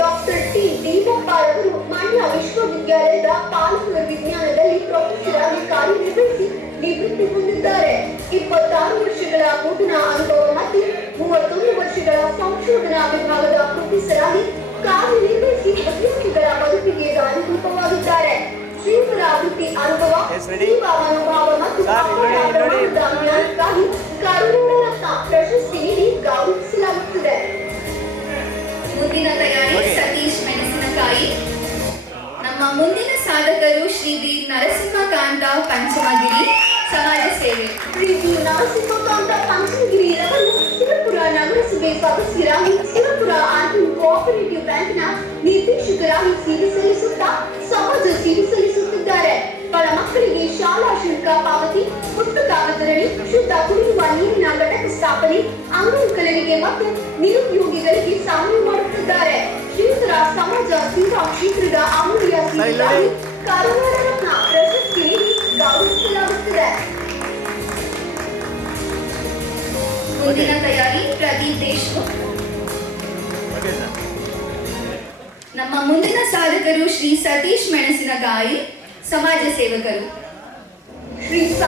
Doctor T. ದೀಪಪ್ಪರವರು Mandya ವಿಶ್ವವಿದ್ಯಾಲಯದ ಪಾಲಕರ ವಿಜ್ಞಾನದಲ್ಲಿ ಪ್ರೊಫೆಸರ್ ಆಗಿ ಕಾರ್ಯನಿರ್ವಹಿಸಿ ನಿವೃತ್ತಿ ಹೊಂದಿದ್ದಾರೆ. ಇಪ್ಪತ್ತಾರು ವರ್ಷಗಳ ನೂತನ ಅನುಭವ ಮತ್ತು ಮೂವತ್ತೊಂದು ವರ್ಷಗಳ ಸಂಶೋಧನಾ ವಿಭಾಗದ ಪ್ರೊಫೆಸರ್ ಆಗಿ ಕಾರ್ಯನಿರ್ವಹಿಸಿ ವಿದ್ಯಾರ್ಥಿಗಳ ಬದುಕಿಗೆ ದಾರಿದೀಪವಾಗಿದ್ದಾರೆ. ಶ್ರೀಮರ ವೃತ್ತಿ ಅನುಭವ? ಜೀವ ಮನೋಭಾವ ಮತ್ತು ಜ್ಞಾನಕ್ಕಾಗಿ ಕರುಣಾ ಪ್ರಶಸ್ತಿ ನೀಡಿ ಗೌರವಿಸಲಾಗುತ್ತದೆ. ಮುಂದಿನ ಮುಂದಿನ ಸಾಧಕರು ಶ್ರೀ ಬಿ ನರಸಿಂಹಕಾಂತ ಪಂಚಮಗಿರಿ ಸಮಾಜ ಸೇವೆ. ಪ್ರೀತಿ ನರಸಿಂಹಕಾಂತ ಪಂಚಮಗಿರಿ ಶಿವಪುರ ನಗರಸಭೆ ಸದಸ್ಯರಾಗಿ ಶಿವಪುರ ಆರ್ಬನ್ ಕೋಆಪರೇಟಿವ್ ಬ್ಯಾಂಕ್ನ ನಿರ್ದೇಶಕರಾಗಿ ಸೇವೆ ಸಲ್ಲಿಸುತ್ತಾ ಸಮಾಜ ಸೇವೆ ಸಲ್ಲಿಸುತ್ತಿದ್ದಾರೆ. ಬಡ ಮಕ್ಕಳಿಗೆ ಶಾಲಾ ಶುಲ್ಕ ಪಾವತಿ ಪುಸ್ತಕ ವಿತರಣೆ ಶುದ್ಧ ಕುಡಿಯುವ ನೀರಿನ ಘಟಕ ಸ್ಥಾಪನೆ ಅಂಗವಿಕಲರಿಗೆ ಮತ್ತು ನಿರುದ್ಯೋಗಿಗಳಿಗೆ ಸಹಾಯ ಮಾಡುತ್ತಿದ್ದಾರೆ. ಶ್ರೀಧರ ಸಮಾಜ ಸೇವಾ ಕ್ಷೇತ್ರದ ಅಮೂಲ್ಯ ಗೌರವಿಸಲಾಗುತ್ತದೆ ಮುಂದಿನ ತಯಾರಿ ಪ್ರದೀಪ್ ದೇಶ್ಮುಖ್ ನಮ್ಮ ಮುಂದಿನ ಸಾಧಕರು ಶ್ರೀ ಸತೀಶ್ ಮೆಣಸಿನಗಾಯಿ ಸಮಾಜ ಸೇವಕರು. ಶ್ರೀ